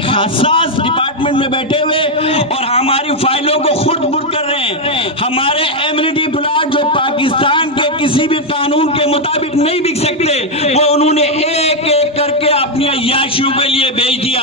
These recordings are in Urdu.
فائل حساس ڈپارٹمنٹ میں بیٹھے ہوئے اور ہماری فائلوں کو خرد برد کر رہے ہیں. ہمارے ایمنیٹی پلاٹ جو پاکستان کے کسی بھی قانون کے مطابق نہیں بک سکتے وہ انہوں نے ایک ایک کر کے اپنی عیاشیوں کے لیے بیچ دیا.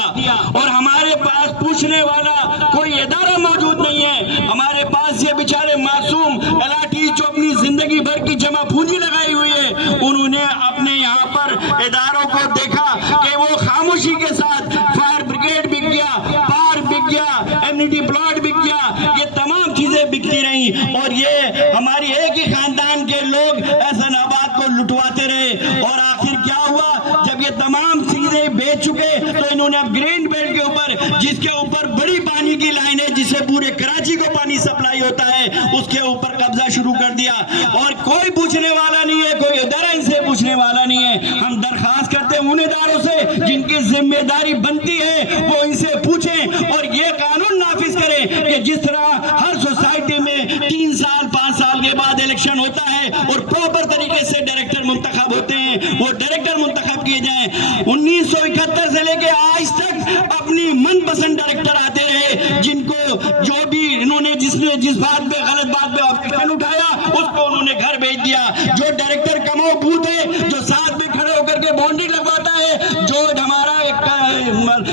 اور ہمارے پاس پوچھنے والا کوئی ادارہ موجود نہیں ہے. ہمارے پاس یہ بیچارے معصوم الاٹھی جو اپنی زندگی بھر کی جمع پونجی لگائی ہوئی ہے, انہوں نے اپنے یہاں پر اداروں کو دیکھا کہ وہ خاموشی کے ساتھ فائر بریگیڈ بک گیا, پار بک گیا, ایمنیٹی پلاٹ بک گیا, یہ تمام چیزیں بکتی رہیں. اور یہ ہماری ایک ہی خاندان کے لوگ احسن آباد کو لٹواتے رہے. اور آخر کیا ہوا, جب یہ تمام چیزیں بیچ چکے تو انہوں نے اب گرین بیلٹ کے اوپر, جس کے اوپر بڑی پانی کی لائن ہے جس سے پورے کراچی کو پانی سپلائی ہوتا ہے, اس کے اوپر قبضہ شروع کر دیا. اور کوئی پوچھنے والا نہیں ہے, کوئی ادارہ ان سے پوچھنے والا نہیں ہے. ہم درخواست کرتے ہیں ان اداروں سے جن کی ذمہ داری بنتی ہے وہ ان سے پوچھیں اور یہ قانون نافذ کریں کہ جس طرح ہر سوسائٹی میں 3 سال 5 سال کے بعد الیکشن ہوتا ہے اور پراپر طریقے سے ڈائریکٹر منتخب ہوتے ہیں, وہ ڈائریکٹر منتخب کیے جائیں. 1971 سے لے کے آج تک اپنی من پسند ڈائریکٹر آتے رہے, جن کو جو بھی انہوں نے جس بات پہ غلط بات پہ آپشن اٹھایا اس کو انہوں نے گھر بھیج دیا. جو ڈائریکٹر کماؤ بوت ہے, جو ساتھ میں کھڑے ہو کر کے بانڈنگ لگواتا ہے, جو ہمارا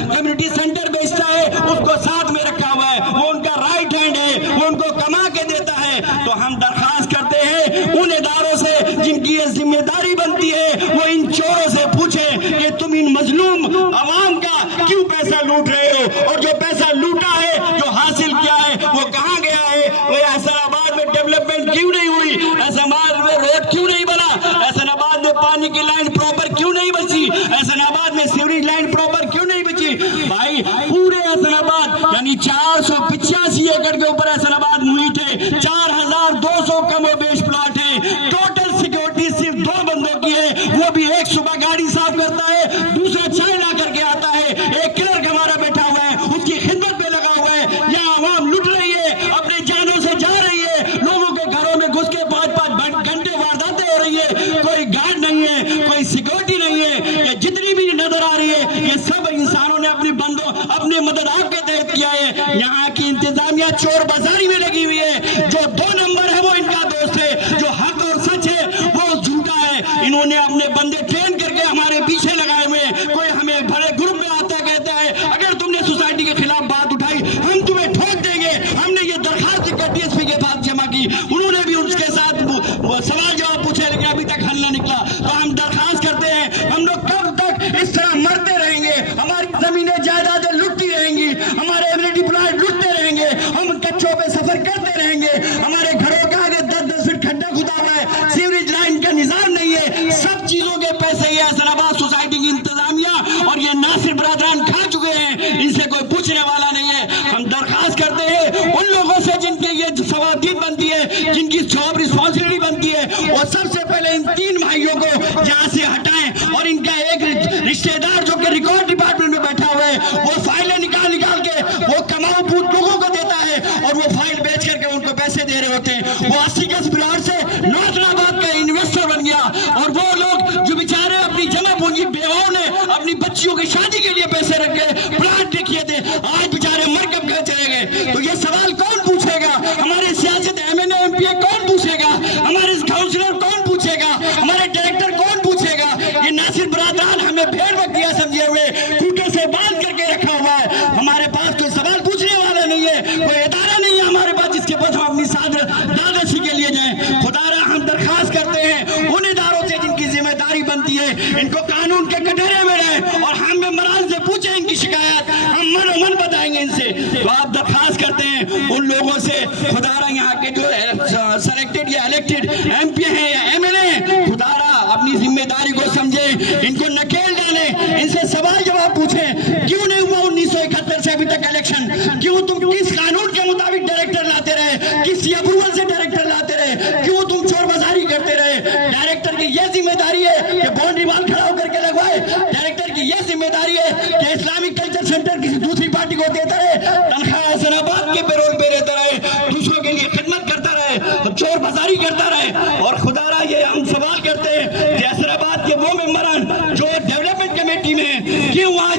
کمیونٹی سینٹر بیچتا ہے اس کو ساتھ میں رکھا ہوا ہے, وہ ان کا رائٹ ہینڈ ہے, وہ ان کو کما کے دیتا ہے. تو ہم درخواست کرتے ہیں ان اداروں سے جن کی یہ ذمہ داری بنتی ہے وہ ان چوروں سے پوچھیں کہ تم ان مظلوم عوام کا کیوں پیسہ لوٹ رہے ہو, اور جو پیسہ لوٹا ہے, جو حاصل کیا ہے, وہ کہاں گیا ہے. وہ احسن آباد میں ڈیولپمنٹ کیوں نہیں ہوئی, احسن آباد میں روڈ کیوں نہیں بنا, احسن آباد میں پانی کی لائن پراپر کیوں نہیں بچی, احسن آباد میں سیوریج لائن پراپر کیوں نہیں بچی. بھائی پورے احسن آباد یعنی 485 ایکڑ کے اوپر احسن آباد محیط ہے, 4200 کم و بیش پلاٹ ہے. ٹوٹل سیکورٹی صرف 2 بندوں کی ہے, وہ بھی ایک صبح گاڑی صاف کرتا ہے, دوسرا چائے لا کر کے آتا ہے, ایک کلرک ہمارا بیٹھا ہوا ہے اس کی خدمت پہ لگا ہوا ہے. یہاں عوام لٹ رہی ہے, اپنے جانوں سے جا رہی ہے, لوگوں کے گھروں میں گھس کے 5-5 گھنٹے وارداتیں ہو رہی ہے, کوئی گارڈ نہیں ہے, کوئی سیکورٹی نہیں ہے. یہ جتنی بھی نظر آ رہی ہے یہ سب انسانوں نے اپنے مدد آپ کے تحت کیا ہے. یہاں کی انتظامیہ چور بازاری میں لگی ہوئی ہے, جو 2 نمبر ہے وہ ان کا دوست ہے, جو حق اور سچ ہے وہ جھوٹا ہے. انہوں نے اپنے بندے ٹرین کر کے ہمارے پیچھے لگائے ہوئے. کوئی ہمیں بڑے گروپ میں آتا کہتا ہے اگر تم نے سوسائٹی کے خلاف بات اٹھائی ہم تمہیں ٹھوک دیں گے. ہم نے یہ درخواست ڈی ایس پی کے پاس جمع کی, انہوں نے بھی اس کے ساتھ سوال جواب پوچھے لیکن ابھی تک حل نہ نکلا. تو ہم درخواست کرتے ہیں ہم لوگ کب تک اس طرح مرتے رہیں گے, ہماری زمینیں جائیدادیں لٹتی رہیں گی, ہمارے ایمنیٹی پلاٹ لٹتے رہیں گے, ہم کچھوں پہ سفر کرتے رہیں گے, ہمارے گھروں کے آگے 10-10 فٹ کھڈا کھدا ہوا ہے, سیوریج لائن کا نظام نہیں ہے. سب چیزوں کے پیسے یہ احسن آباد سوسائٹی کی انتظامیہ اور یہ ناصر برادران کھا چکے ہیں, ان سے کوئی پوچھنے والا نہیں ہے. ہم درخواست کرتے ہیں ان لوگوں سے جن کے یہ سوابدید بنتی ہے, جن کی جاب رسپانسبلٹی بنتی ہے, وہ سب سے پہلے ان 3 بھائیوں کو جہاں سے ہٹائیں اور ان کا ایک رشتہ دار جو کہ ریکارڈ ڈپارٹمنٹ میں بیٹھا ہوا ہے وہ فائلیں نکال کے وہ کماؤ بوت لوگوں کو دیتا ہے اور وہ فائل بیچ کر کے ان کو پیسے دے رہے ہوتے ہیں. وہ 80 گز پلاٹ سے ناصر آباد کا انویسٹر بن گیا, اور وہ لوگ جو بیچارے اپنی جمع پونجی بیواؤں نے اپنی بچیوں کی شادی کے لیے پیسے رکھے پلاٹ دیکھیے تھے, آج بیچارے مرکب گھر چلے گئے. تو یہ سوال کون پوچھے گا, ہمارے سیاست MNA MP کون پوچھے گا, ہمارے کاؤنسلر کون پوچھے گا, ہمارے ڈائریکٹر کون پوچھے گا. یہ ناصر برادران ہمیں بھیڑ بکریا سمجھے ہوئے کوٹے سے باندھ کر کے رکھا ہوا ہے. ہمارے پاس کوئی سوال پوچھنے والا نہیں ہے, کوئی ادارہ نہیں ہے ہمارے پاس جس کے پاس ہم اپنی دادشی کے لیے جائیں. خدا را ہم درخواست کرتے ہیں ان اداروں سے جن کی ذمہ داری بنتی ہے ان کو قانون کے کٹہرے میں رہیں اور ہم ممبران سے پوچھیں ان کی شکایات, ہم من و من بتائیں گے ان سے. تو آپ درخواست کرتے ہیں ان لوگوں سے, خدا را یہاں کے جو سلیکٹڈ یا الیکٹڈ MP ہیں یا MNA ہیں, خدا را اپنی ذمہ داری کو سمجھیں, ان کو نکیل ڈالیں, ان سے سوال جواب پوچھیں. کیوں نہیں ہوا 1971 سے ابھی تک الیکشن, کیوں تم کس قانون کے مطابق ڈائریکٹر لاتے رہے, کس اپروول سے ڈائریکٹر لاتے رہے, کیوں تم چور بازاری کرتے رہے. ڈائریکٹر کی یہ ذمہ داری ہے کہ باؤنڈری وال کھڑا ہو کر کے لگوائے, ڈائریکٹر کی یہ ذمہ داری ہے کہ اسلامک کلچر سینٹر کسی دوسری پارٹی کو دیتا رہے, تنخواہ احسن آباد کے پیرول پہ رہتا رہے, دوسروں کے لیے خدمت کرتا رہے, چور بازاری کرتا رہے. اور خدا را یہ ہم سوال کرتے ہیں کہ احسن آباد کے وہ ممبران جو ڈیولپمنٹ کمیٹی میں ہیں, کیوں آج